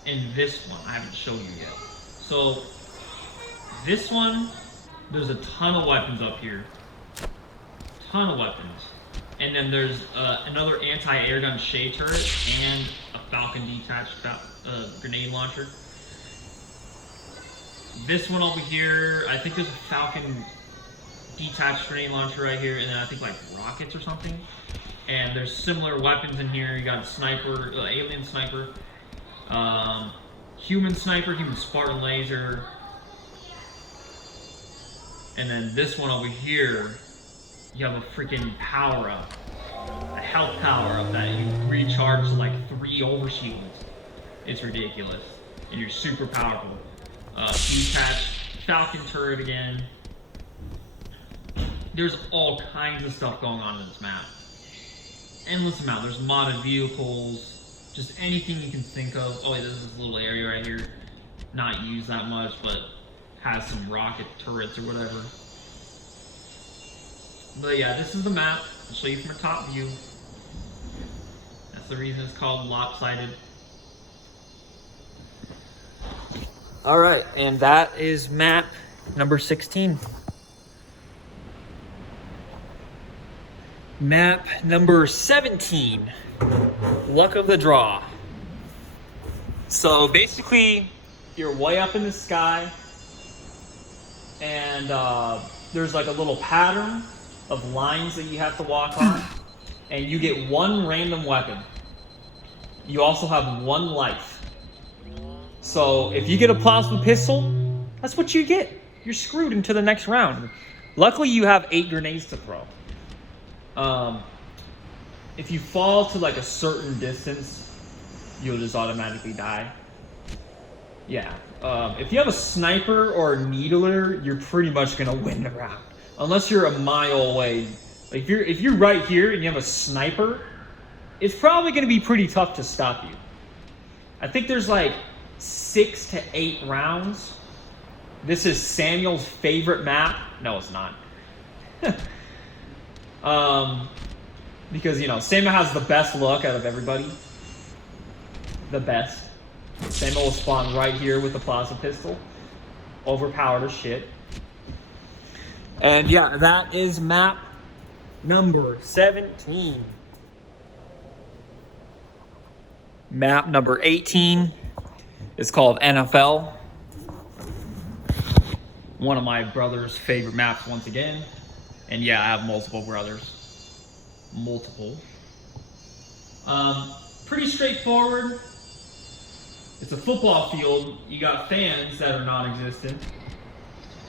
and this one. I haven't shown you yet. So this one, there's a ton of weapons up here. Ton of weapons. And then there's another anti-air gun shade turret and a Falcon detached grenade launcher. This one over here, I think there's a Falcon detached grenade launcher right here, and then I think like rockets or something. And there's similar weapons in here. You got a sniper, alien sniper, human sniper, human Spartan laser. And then this one over here, you have a freaking power up, a health power up that you recharge to like 3 overshields. It's ridiculous, and you're super powerful. Detached Falcon turret again. There's all kinds of stuff going on in this map. Endless amount. There's modded vehicles, just anything you can think of. Oh, yeah, there's this little area right here, not used that much, but has some rocket turrets or whatever. But yeah, this is the map. I'll show you from a top view. That's the reason it's called Lop Sided. Alright, and that is map number 16. Map number 17. Luck of the draw. So basically, you're way up in the sky, and there's like a little pattern of lines that you have to walk on, and you get one random weapon. You also have one life. So if you get a plasma pistol, that's what you get. You're screwed into the next round. Luckily, you have 8 grenades to throw. If you fall to like a certain distance, you'll just automatically die. Yeah. If you have a sniper or a needler, you're pretty much gonna win the round, unless you're a mile away. Like if you're right here and you have a sniper, it's probably gonna be pretty tough to stop you. I think there's like 6 to 8 rounds. This is Samuel's favorite map. No, it's not. Because, you know, Samuel has the best luck out of everybody. The best. Samuel will spawn right here with the plasma pistol. Overpowered as shit. And yeah, that is map number 17. Map number 18 is called NFL. One of my brother's favorite maps once again. And yeah, I have multiple brothers. Multiple. Pretty straightforward. It's a football field. You got fans that are non-existent.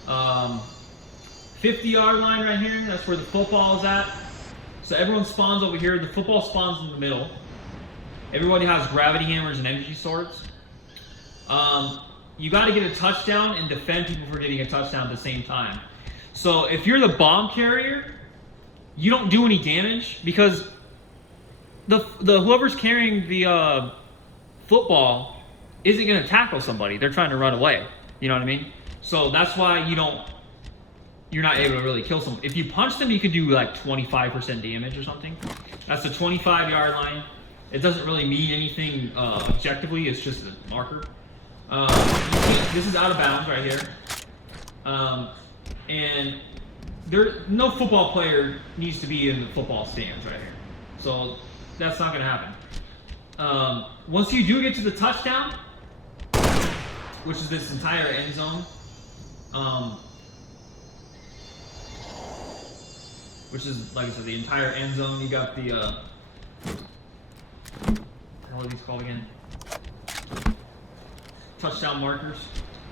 50-yard line right here. That's where the football is at. So everyone spawns over here. The football spawns in the middle. Everybody has gravity hammers and energy swords. You got to get a touchdown and defend people for getting a touchdown at the same time. So if you're the bomb carrier, you don't do any damage because the whoever's carrying the football isn't going to tackle somebody. They're trying to run away. You know what I mean? So that's why you're not able to really kill someone. If you punch them, you can do like 25% damage or something. That's the 25-yard line. It doesn't really mean anything objectively. It's just a marker. This is out of bounds right here. And no football player needs to be in the football stands right here. So that's not going to happen. Once you do get to the touchdown, which is this entire end zone, which is, like I said, the entire end zone. You got the, what are these called again? Touchdown markers.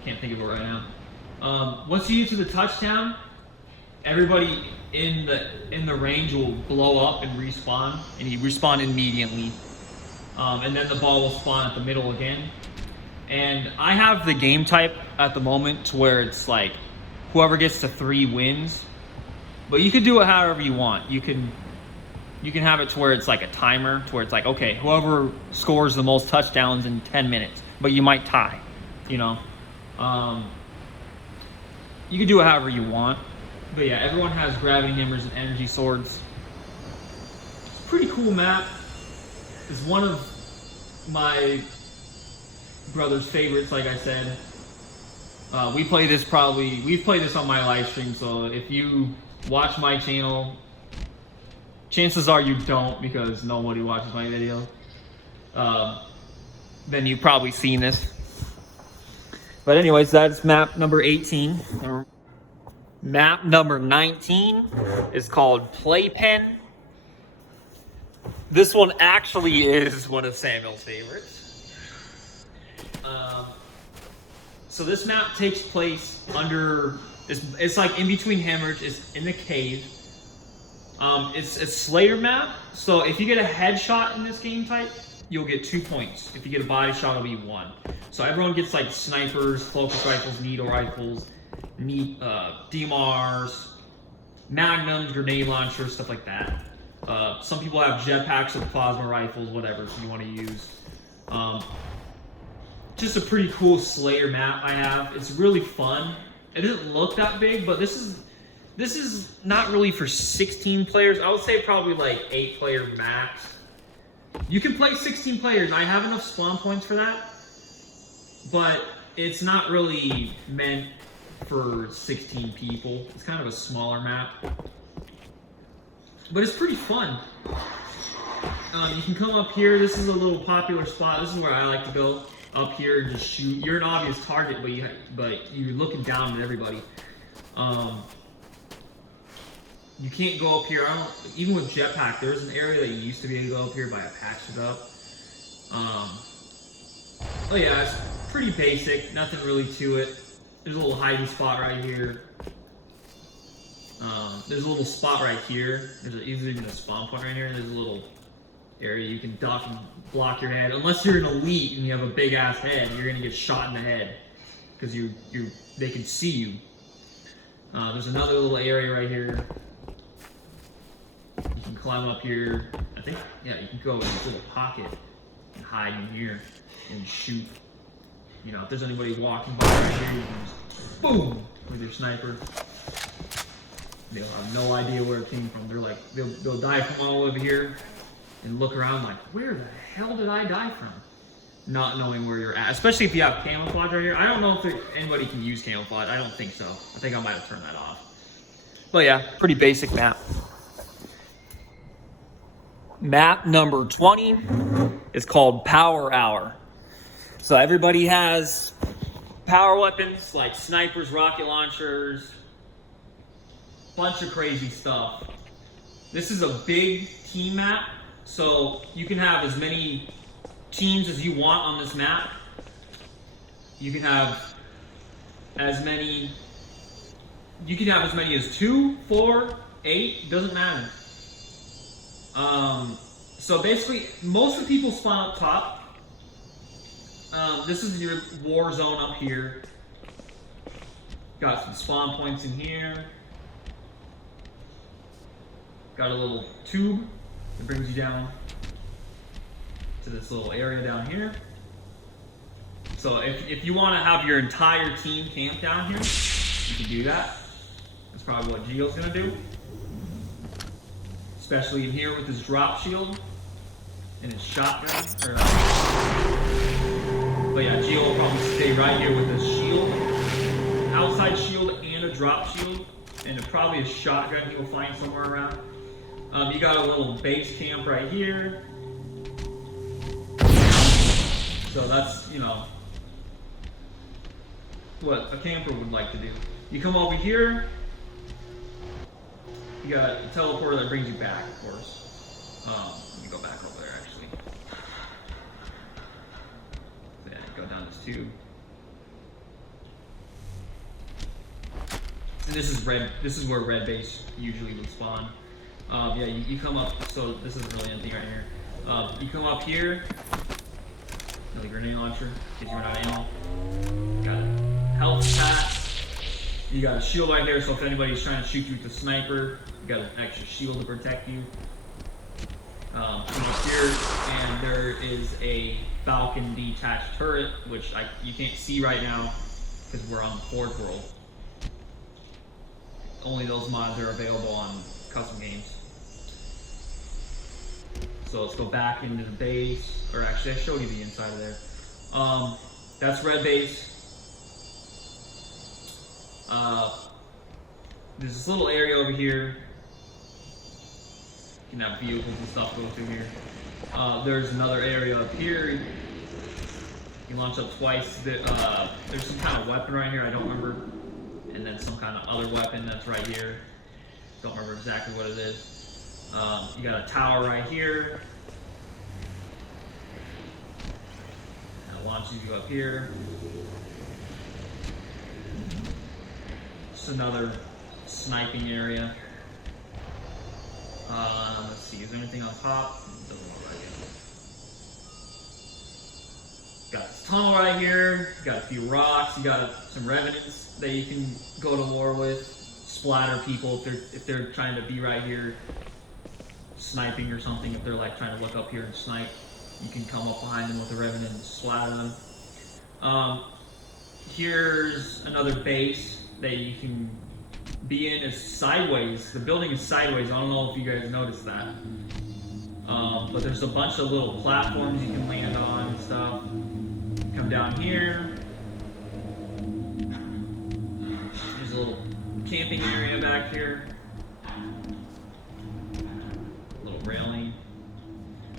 Can't think of it right now. Once you get to the touchdown, everybody in the range will blow up and respawn, and you respawn immediately. And then the ball will spawn at the middle again. And I have the game type at the moment to where it's like whoever gets to 3 wins. But you can do it however you want. You can have it to where it's like a timer, to where it's like, okay, whoever scores the most touchdowns in 10 minutes, but you might tie, you know. You can do it however you want. But yeah, everyone has gravity hammers and energy swords. It's a pretty cool map. It's one of my brother's favorites, like I said. We've played this on my live stream, so if you watch my channel, chances are you don't, because nobody watches my video. Then you've probably seen this. But anyways, that's map number 18. Map number 19 is called Playpen. This one actually is one of Samuel's favorites. So this map takes place under, it's like in between hammers, it's in the cave. It's a Slayer map, so if you get a headshot in this game type, you'll get 2 points. If you get a body shot, it'll be 1. So everyone gets like snipers, focus rifles, needle rifles, DMRs, magnums, grenade launchers, stuff like that. Some people have jetpacks with plasma rifles, whatever you want to use. Just a pretty cool Slayer map I have. It's really fun. It doesn't look that big, but this is not really for 16 players. I would say probably like 8 player max. You can play 16 players. I have enough spawn points for that, but it's not really meant for 16 people. It's kind of a smaller map, but it's pretty fun. You can come up here. This is a little popular spot. This is where I like to go. up here and just shoot. You're an obvious target, but you're looking down at everybody. You can't go up here. Even with jetpack, there's an area that you used to be able to go up here, but I patched it up. Oh yeah, it's pretty basic. Nothing really to it. There's a little hiding spot right here. There's a little spot right here. There's even a spawn point right here. There's a little area you can duck and block your head. Unless you're an elite and you have a big ass head, you're gonna get shot in the head because they can see you. There's another little area right here. You can climb up here. I think, yeah, you can go in this little pocket and hide in here and shoot. You know, if there's anybody walking by right here, you can just boom with your sniper. They'll have no idea where it came from. They're like, they'll die from all over here and look around like, where the hell did I die from? Not knowing where you're at, especially if you have camouflage right here. I don't know if anybody can use camouflage. I don't think so. I think I might have turned that off. But yeah, pretty basic map. Map number 20 is called Power Hour. So everybody has power weapons like snipers, rocket launchers, bunch of crazy stuff. This is a big team map, so you can have as many teams as you want on this map. You can have as many as 2, 4, 8, doesn't matter. So basically, most of the people spawn up top. This is your war zone up here. Got some spawn points in here. Got a little tube that brings you down to this little area down here. So if you want to have your entire team camp down here, you can do that. That's probably what Gio's gonna do. Especially in here with his drop shield and his shotgun. But yeah, Gio will probably stay right here with his shield, outside shield and a drop shield, and probably a shotgun he will find somewhere around. You got a little base camp right here. So that's, you know, what a camper would like to do. You come over here, you got a teleporter that brings you back, of course. Let me go back over there, actually. Yeah, go down this tube. And this is red. This is where red base usually would spawn. Yeah, you come up. So this isn't really anything right here. You come up here. Another grenade launcher, in case you run out of ammo. Got a health pack. You got a shield right here, so if anybody's trying to shoot you with a sniper, you got an extra shield to protect you. Come up here, and there is a Falcon detached turret, which you can't see right now because we're on the Forge world. Only those mods are available on custom games. So let's go back into the base, or actually I showed you the inside of there. That's red base. There's this little area over here. You can have vehicles and stuff go through here. There's another area up here. You launch up twice. There's some kind of weapon right here, I don't remember. And then some kind of other weapon that's right here. Don't remember exactly what it is. You got a tower right here. And it launches you up here. Just another sniping area. Let's see, is there anything on top? Doesn't look like it. Got this tunnel right here. Got a few rocks. You got some revenants that you can go to war with. Splatter people if they're trying to be right here sniping or something. If they're like trying to look up here and snipe, you can come up behind them with a revenant and splatter them. Here's another base that you can be in. Is sideways. The building is sideways. I don't know if you guys noticed that. But there's a bunch of little platforms you can land on and stuff. Come down here. There's a little camping area back here. Little railing.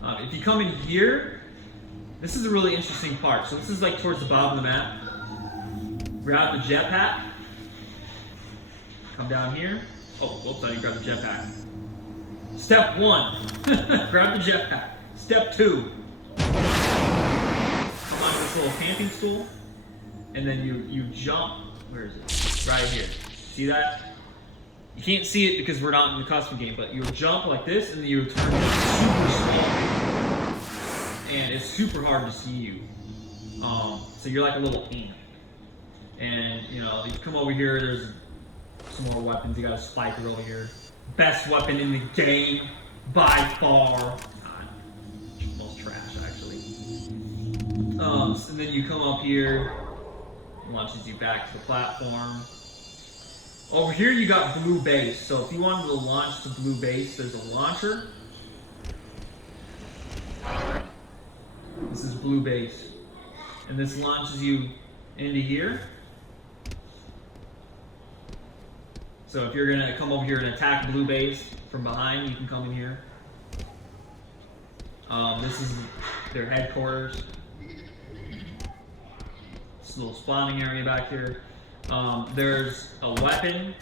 If you come in here, This is a really interesting part. So this is like towards the bottom of the map. Grab the jetpack. Come down here. Oh, whoops, I didn't grab the jetpack. Step 1, grab the jetpack. Step 2, come onto this little camping stool, and then you jump. Where is it? Right here. See that? You can't see it because we're not in the custom game, but you jump like this, and then you turn super small, and it's super hard to see you. So you're like a little ant. And you know, you come over here. There's some more weapons. You got a spiker over here. Best weapon in the game by far. Most trash, actually. And then you come up here, launches you back to the platform. Over here you got blue base. So if you wanted to launch to blue base, there's a launcher. This is blue base. And this launches you into here. So if you're gonna come over here and attack blue base from behind, you can come in here. This is their headquarters. This little spawning area back here. There's a weapon.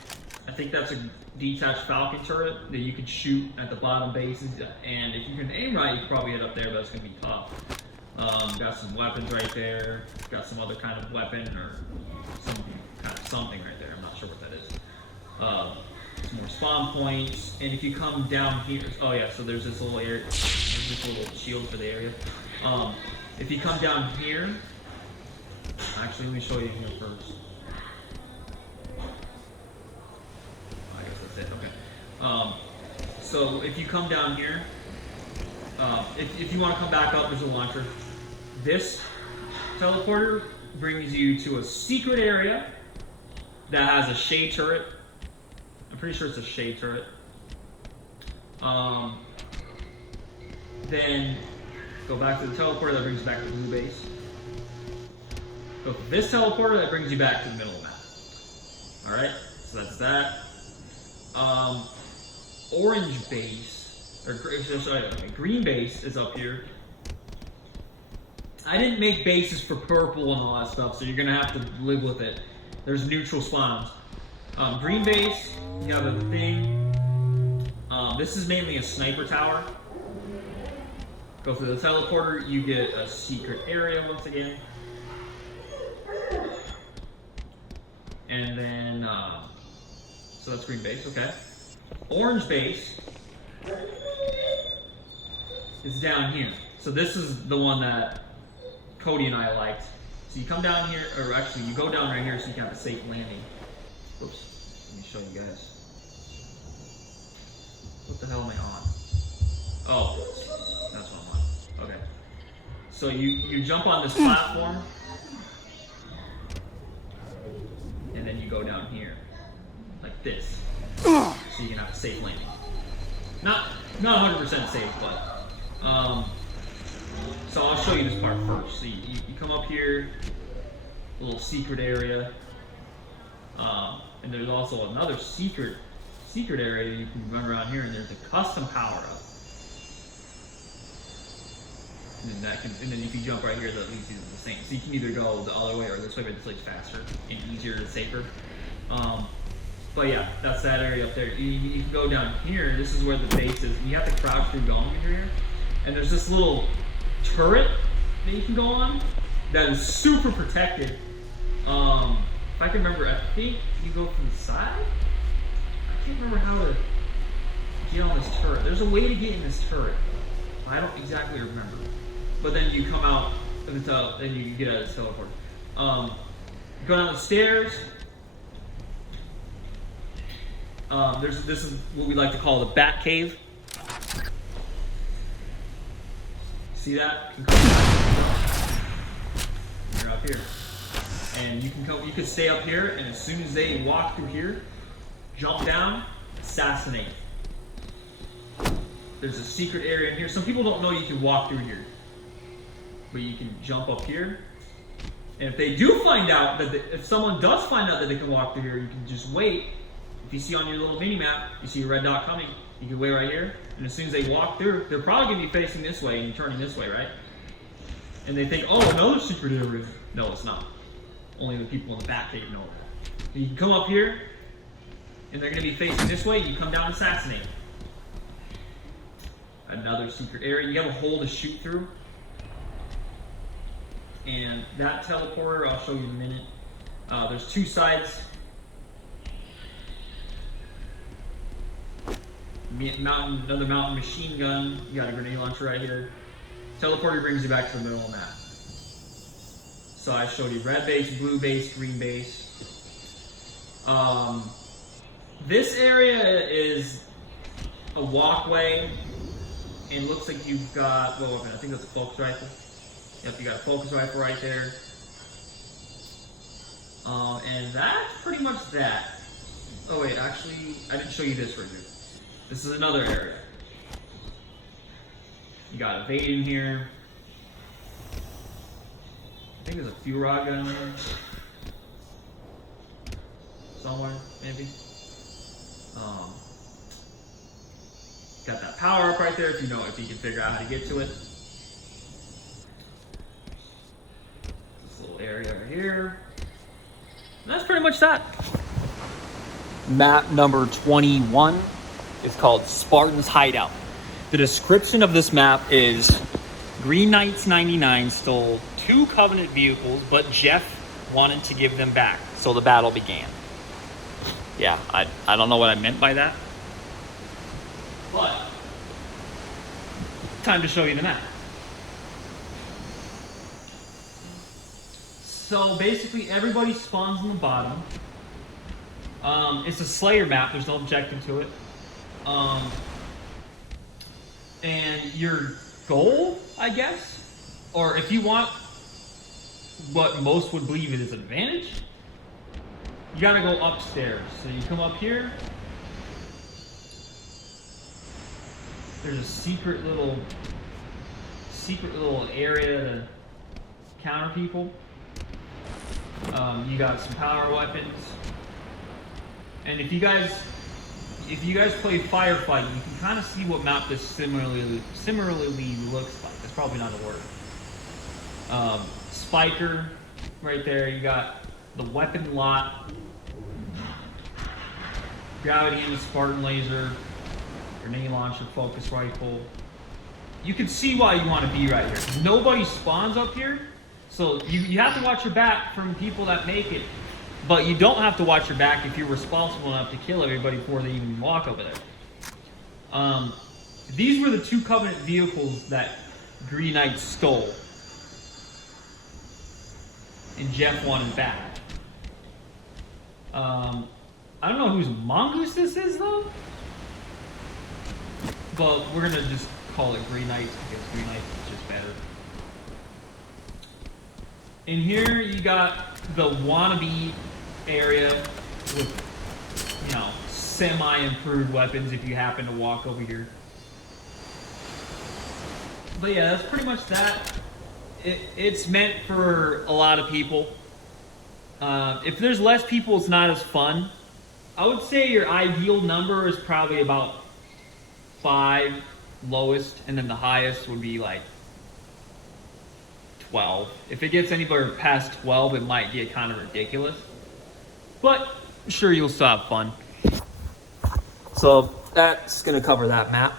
I think that's a detached Falcon turret that you could shoot at the bottom bases. And if you can aim right, you can probably hit up there, but it's gonna be tough. Got some weapons right there. Got some other kind of weapon or some kind of something right there. I'm not sure what that is. Some more spawn points, and if you come down here, oh yeah, so there's this little area, there's this little shield for the area. If you come down here, actually let me show you here first. I guess that's it, okay. So if you come down here, if you want to come back up, there's a launcher. This teleporter brings you to a secret area that has a shade turret. I'm pretty sure it's a shade turret. Then go back to the teleporter that brings you back to the blue base. Go to this teleporter that brings you back to the middle of the map. Alright, so that's that. Orange base, or sorry, green base is up here. I didn't make bases for purple and all that stuff, so you're gonna have to live with it. There's neutral spawns. Green base, you have a thing. This is mainly a sniper tower. Go through the teleporter, you get a secret area once again. And then, so that's green base, okay. Orange base is down here. So this is the one that Cody and I liked. So you come down here, or actually you go down right here so you can have a safe landing. Oops, let me show you guys. What the hell am I on? Oh, that's what I'm on. Okay. So you jump on this platform, and then you go down here, like this, so you can have a safe landing. Not 100% safe, but so I'll show you this part first. So you come up here, a little secret area, and there's also another secret area you can run around here, and there's a custom power up. And then if you jump right here, that leads you to the same. So you can either go the other way or this way, but this way's faster and easier and safer. But yeah, that's that area up there. You can go down here. This is where the base is. And you have to crouch through going here. And there's this little turret that you can go on that is super protected. If I can remember, I think you go from the side. I can't remember how to get on this turret. There's a way to get in this turret. I don't exactly remember. But then you come out of the then you get out of the teleport. Go down the stairs. This is what we like to call the Bat Cave. See that? You you're up here, and you can stay up here, and as soon as they walk through here, jump down, assassinate. There's a secret area in here. Some people don't know you can walk through here, but you can jump up here. And if they do find out that if someone does find out that they can walk through here, you can just wait. If you see on your little mini map, you see a red dot coming, you can wait right here. And as soon as they walk through, they're probably gonna be facing this way and you're turning this way, right? And they think, oh, another secret area. No, it's not. Only the people in the back cave know that. You can come up here, and they're going to be facing this way. You come down and assassinate. Another secret area. You have a hole to shoot through. And that teleporter, I'll show you in a minute. There's two sides. Another mountain machine gun. You got a grenade launcher right here. Teleporter brings you back to the middle of the map. So I showed you red base, blue base, green base. This area is a walkway, and looks like you've got, well, I think that's a focus rifle. Yep, you got a focus rifle right there. And that's pretty much that. Oh wait, actually, I didn't show you this right here. This is another area. You got evade in here. I think there's a fuel rod gun in there. Somewhere, maybe. Got that power up right there if you can figure out how to get to it. This little area right here. And that's pretty much that. Map number 21 is called Spartans Hideout. The description of this map is Green Knights 99 stole 2 Covenant vehicles, but Jeff wanted to give them back, so the battle began. Yeah, I don't know what I meant by that, but time to show you the map. So basically everybody spawns on the bottom. It's a Slayer map, there's no objective to it. And your goal, I guess, or if you want what most would believe is an advantage, you gotta go upstairs. So you come up here, there's a secret little area to counter people. You got some power weapons, and if you guys play Firefight, you can kind of see what map this similarly looks like. That's probably not a word. Spiker, right there. You got the weapon lot, gravity and Spartan laser, grenade launcher, focus rifle. You can see why you want to be right here. Nobody spawns up here, so you have to watch your back from people that make it. But you don't have to watch your back if you're responsible enough to kill everybody before they even walk over there. These were the 2 Covenant vehicles that Green Knights stole. And Jeff wanted back. I don't know whose mongoose this is though. But we're gonna just call it Green Knights because Green Knights is just better. In here you got the wannabe area with, semi-improved weapons if you happen to walk over here. But yeah, that's pretty much that. It's meant for a lot of people. If there's less people, it's not as fun. I would say your ideal number is probably about 5 lowest, and then the highest would be like 12. If it gets anywhere past 12, it might get kind of ridiculous. But I'm sure you'll still have fun. So that's going to cover that map.